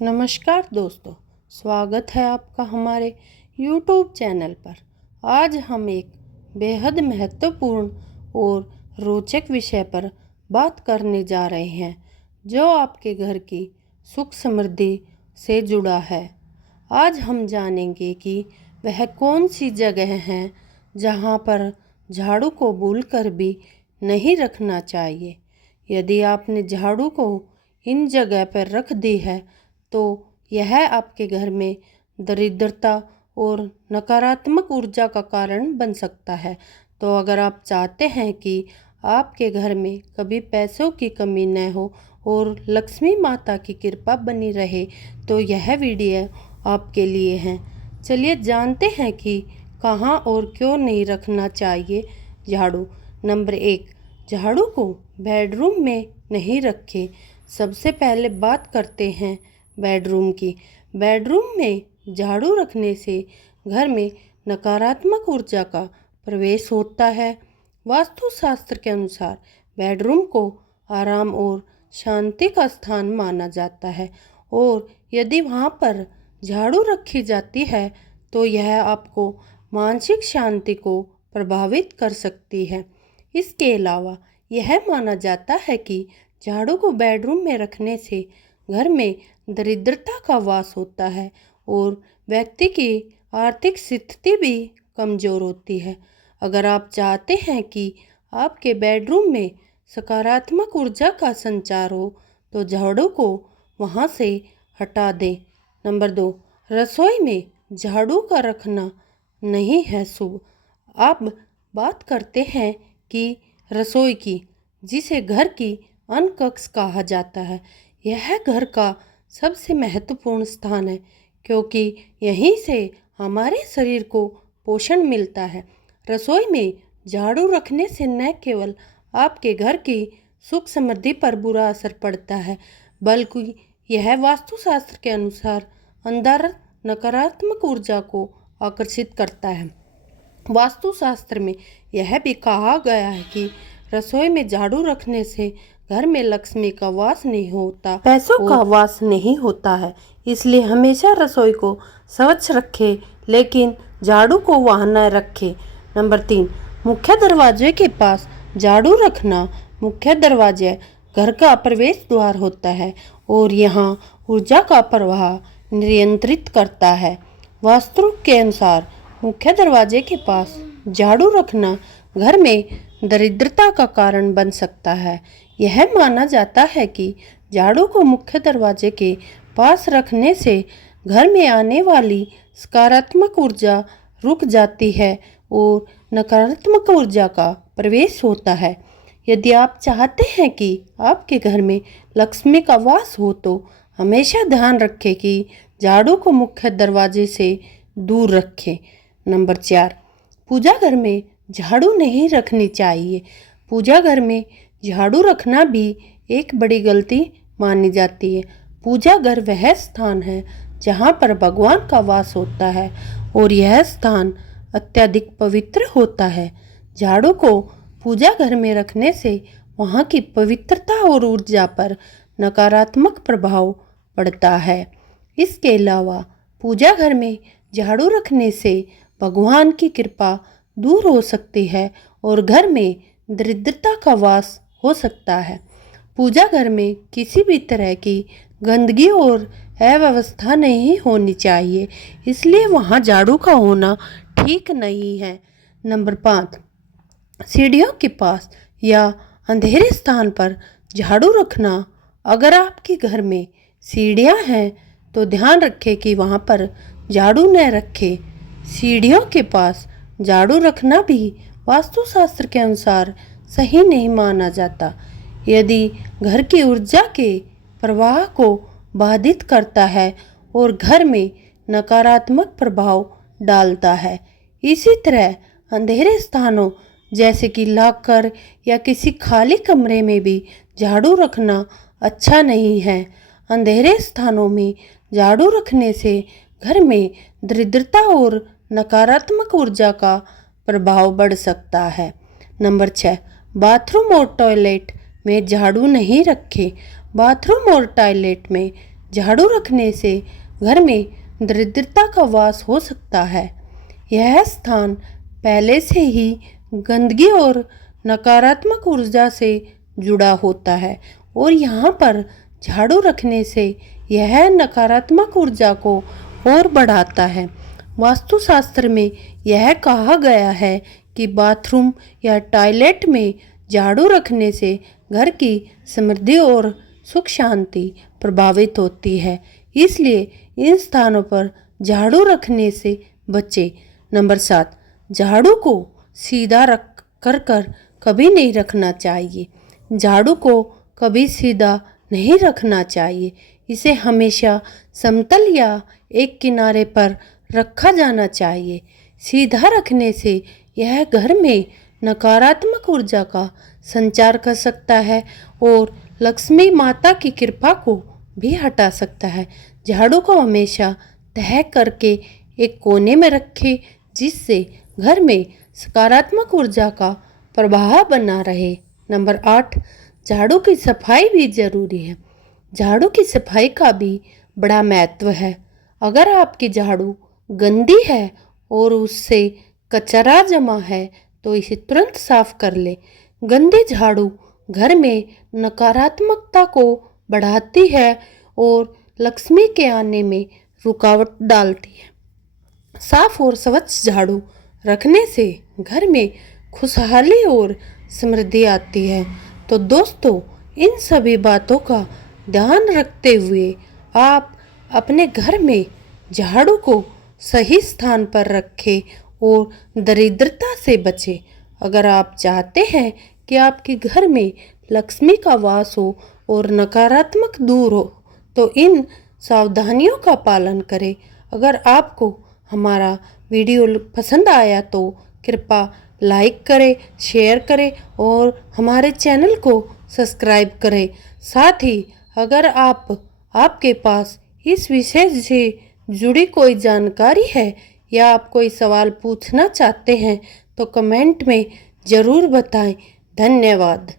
नमस्कार दोस्तों, स्वागत है आपका हमारे YouTube चैनल पर। आज हम एक बेहद महत्वपूर्ण और रोचक विषय पर बात करने जा रहे हैं जो आपके घर की सुख समृद्धि से जुड़ा है। आज हम जानेंगे कि वह कौन सी जगह है जहां पर झाड़ू को भूलकर भी नहीं रखना चाहिए। यदि आपने झाड़ू को इन जगह पर रख दी है तो यह आपके घर में दरिद्रता और नकारात्मक ऊर्जा का कारण बन सकता है। तो अगर आप चाहते हैं कि आपके घर में कभी पैसों की कमी न हो और लक्ष्मी माता की कृपा बनी रहे तो यह वीडियो आपके लिए है। चलिए जानते हैं कि कहाँ और क्यों नहीं रखना चाहिए झाड़ू। नंबर 1, झाड़ू को बेडरूम में नहीं रखें। सबसे पहले बात करते हैं बेडरूम की। बेडरूम में झाड़ू रखने से घर में नकारात्मक ऊर्जा का प्रवेश होता है। वास्तुशास्त्र के अनुसार बेडरूम को आराम और शांति का स्थान माना जाता है और यदि वहाँ पर झाड़ू रखी जाती है तो यह आपको मानसिक शांति को प्रभावित कर सकती है। इसके अलावा यह माना जाता है कि झाड़ू को बेडरूम में रखने से घर में दरिद्रता का वास होता है और व्यक्ति की आर्थिक स्थिति भी कमज़ोर होती है। अगर आप चाहते हैं कि आपके बेडरूम में सकारात्मक ऊर्जा का संचार हो तो झाड़ू को वहां से हटा दें। नंबर 2, रसोई में झाड़ू का रखना नहीं है शुभ। अब बात करते हैं कि रसोई की, जिसे घर की अन्य कक्ष कहा जाता है। यह घर का सबसे महत्वपूर्ण स्थान है क्योंकि यहीं से हमारे शरीर को पोषण मिलता है। रसोई में झाड़ू रखने से न केवल आपके घर की सुख समृद्धि पर बुरा असर पड़ता है बल्कि यह वास्तुशास्त्र के अनुसार अंदर नकारात्मक ऊर्जा को आकर्षित करता है। वास्तुशास्त्र में यह भी कहा गया है कि रसोई में झाड़ू रखने से घर में लक्ष्मी का वास नहीं होता, पैसों का वास नहीं होता है। इसलिए हमेशा रसोई को स्वच्छ रखें लेकिन झाड़ू को वहां न रखें। नंबर 3, मुख्य दरवाजे के पास झाड़ू रखना। मुख्य दरवाजा घर का प्रवेश द्वार होता है और यहाँ ऊर्जा का प्रवाह नियंत्रित करता है। वास्तु के अनुसार मुख्य दरवाजे के पास झाड़ू रखना घर में दरिद्रता का कारण बन सकता है। यह माना जाता है कि झाड़ू को मुख्य दरवाजे के पास रखने से घर में आने वाली सकारात्मक ऊर्जा रुक जाती है और नकारात्मक ऊर्जा का प्रवेश होता है। यदि आप चाहते हैं कि आपके घर में लक्ष्मी का वास हो तो हमेशा ध्यान रखें कि झाड़ू को मुख्य दरवाजे से दूर रखें। नंबर 4, पूजा घर में झाड़ू नहीं रखनी चाहिए। पूजा घर में झाड़ू रखना भी एक बड़ी गलती मानी जाती है। पूजा घर वह स्थान है जहाँ पर भगवान का वास होता है और यह स्थान अत्यधिक पवित्र होता है। झाड़ू को पूजा घर में रखने से वहाँ की पवित्रता और ऊर्जा पर नकारात्मक प्रभाव पड़ता है। इसके अलावा पूजा घर में झाड़ू रखने से भगवान की कृपा दूर हो सकती है और घर में दरिद्रता का वास हो सकता है। पूजा घर में किसी भी तरह की गंदगी और अव्यवस्था नहीं होनी चाहिए, इसलिए वहां झाड़ू का होना ठीक नहीं है। नंबर 5, सीढ़ियों के पास या अंधेरे स्थान पर झाड़ू रखना। अगर आपके घर में सीढ़ियां हैं तो ध्यान रखें कि वहां पर झाड़ू न रखें। सीढ़ियों के पास झाड़ू रखना भी वास्तुशास्त्र के अनुसार सही नहीं माना जाता। यदि घर की ऊर्जा के प्रवाह को बाधित करता है और घर में नकारात्मक प्रभाव डालता है। इसी तरह अंधेरे स्थानों जैसे कि लॉकर या किसी खाली कमरे में भी झाड़ू रखना अच्छा नहीं है। अंधेरे स्थानों में झाड़ू रखने से घर में दरिद्रता और नकारात्मक ऊर्जा का प्रभाव बढ़ सकता है। नंबर 6, बाथरूम और टॉयलेट में झाड़ू नहीं रखें। बाथरूम और टॉयलेट में झाड़ू रखने से घर में दरिद्रता का वास हो सकता है। यह स्थान पहले से ही गंदगी और नकारात्मक ऊर्जा से जुड़ा होता है और यहाँ पर झाड़ू रखने से यह नकारात्मक ऊर्जा को और बढ़ाता है। वास्तुशास्त्र में यह कहा गया है कि बाथरूम या टॉयलेट में झाड़ू रखने से घर की समृद्धि और सुख शांति प्रभावित होती है, इसलिए इन स्थानों पर झाड़ू रखने से बचें। नंबर 7, झाड़ू को सीधा रख कर कभी नहीं रखना चाहिए। झाड़ू को कभी सीधा नहीं रखना चाहिए, इसे हमेशा समतल या एक किनारे पर रखा जाना चाहिए। सीधा रखने से यह घर में नकारात्मक ऊर्जा का संचार कर सकता है और लक्ष्मी माता की कृपा को भी हटा सकता है। झाड़ू को हमेशा तह करके एक कोने में रखें, जिससे घर में सकारात्मक ऊर्जा का प्रवाह बना रहे। नंबर 8, झाड़ू की सफाई भी जरूरी है। झाड़ू की सफाई का भी बड़ा महत्व है। अगर आपकी झाड़ू गंदी है और उससे कचरा जमा है तो इसे तुरंत साफ कर ले। गंदी झाड़ू घर में नकारात्मकता को बढ़ाती है और लक्ष्मी के आने में रुकावट डालती है। साफ और स्वच्छ झाड़ू रखने से घर में खुशहाली और समृद्धि आती है। तो दोस्तों, इन सभी बातों का ध्यान रखते हुए आप अपने घर में झाड़ू को सही स्थान पर रखें और दरिद्रता से बचें। अगर आप चाहते हैं कि आपके घर में लक्ष्मी का वास हो और नकारात्मक दूर हो, तो इन सावधानियों का पालन करें। अगर आपको हमारा वीडियो पसंद आया तो कृपया लाइक करें, शेयर करें और हमारे चैनल को सब्सक्राइब करें। साथ ही अगर आपके पास इस विषय से जुड़ी कोई जानकारी है या आप कोई सवाल पूछना चाहते हैं तो कमेंट में ज़रूर बताएं। धन्यवाद।